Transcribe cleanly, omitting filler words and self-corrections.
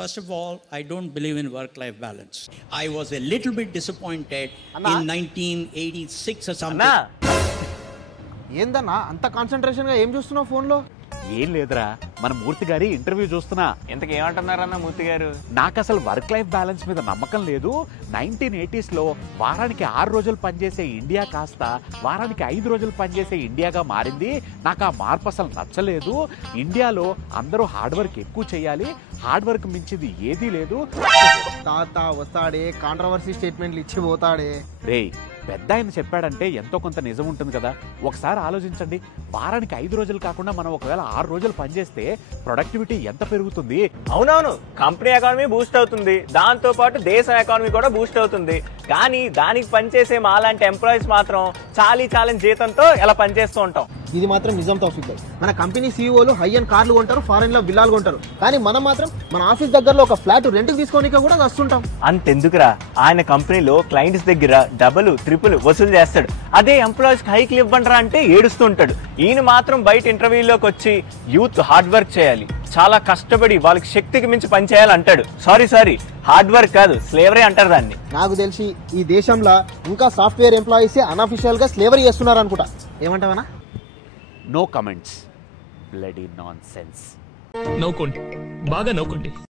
First of all, I don't believe in work-life balance. I was a little bit disappointed Anna? in 1986 or something. ఏందన్నా అంత concentration గా ఏం చూస్తున్నావు phone లో? ఏం లేదురా, మన మూర్తి గారి ఇంటర్వ్యూ చూస్తున్నా. ఇంతకేమంటున్నారన్న మూర్తి గారు? నాకు అసలు వర్క్ లైఫ్ బ్యాలెన్స్ మీద నమ్మకం లేదు. 1980s లో వారానికి 6 రోజులు పనిచేసే ఇండియా కాస్త వారానికి 5 రోజులు పనిచేసే ఇండియాగా మారింది. నాకు ఆ మార్పు అసలు నచ్చలేదు. ఇండియాలో అందరూ హార్డ్ వర్క్ ఎక్కువ చేయాలి, హార్డ్ వర్క్ మించింది ఏదీ లేదు. తాత వస్తాడే కాంట్రవర్సీ స్టేట్మెంట్లు ఇచ్చి పోతాడే. రేయ్, పెద్ద ఆయన చెప్పాడంటే ఎంతో కొంత నిజం ఉంటుంది కదా. ఒకసారి ఆలోచించండి, వారానికి 5 రోజులు కాకుండా మనం ఒకవేళ 6 రోజులు పనిచేస్తే ప్రొడక్టివిటీ ఎంత పెరుగుతుంది? అవునవును, కంపెనీ ఎకానమీ బూస్ట్ అవుతుంది, దాంతో పాటు దేశ ఎకానమీ కూడా బూస్ట్ అవుతుంది. కానీ దానికి పనిచేసే మాలాంటి ఎంప్లాయీస్ మాత్రం చాలని జీతంతో ఎలా పనిచేస్తూ ఉంటాం. ఇది మాత్రం నిజం తౌఫిక్ భాయ్. మన కంపెనీ సీఈఓలు హై అండ్ కార్లు కొంటారు, ఫారెన్ లో విల్లాలు కొంటారు, కానీ మనం మాత్రం మన ఆఫీస్ దగ్గరలో ఒక ఫ్లాట్ రెంట్ తీసుకోనిక కూడా వస్తుంటాం. అంతెందుకురా, ఆయన కంపెనీలో క్లయింట్స్ దగ్గర డబుల్ ట్రిపుల్ వసూలు చేస్తాడు. అదే ఎంప్లాయీస్ హైక్లు ఇవ్వండిరా అంటే ఏడుస్తూ ఉంటాడు. ఈయన మాత్రం బయట ఇంటర్వ్యూలోకి వచ్చి యూత్ హార్డ్ వర్క్ చేయాలి, చాలా కష్టపడి వాళ్ళకి శక్తికి మించి పని చేయాలంటాడు. సారీ హార్డ్ వర్క్ కాదు, స్లేవరీ అంటారు దాన్ని. నాకు తెలిసి ఈ దేశంలో ఇంకా సాఫ్ట్వేర్ ఎంప్లాయీసే అన్అఫిషియల్ గా స్లేవరీ చేస్తున్నారు అనుకుంటా. ఏమంటావనా? No comments, bloody nonsense. నవ్వుకోండి, బాగా నవ్వుకోండి.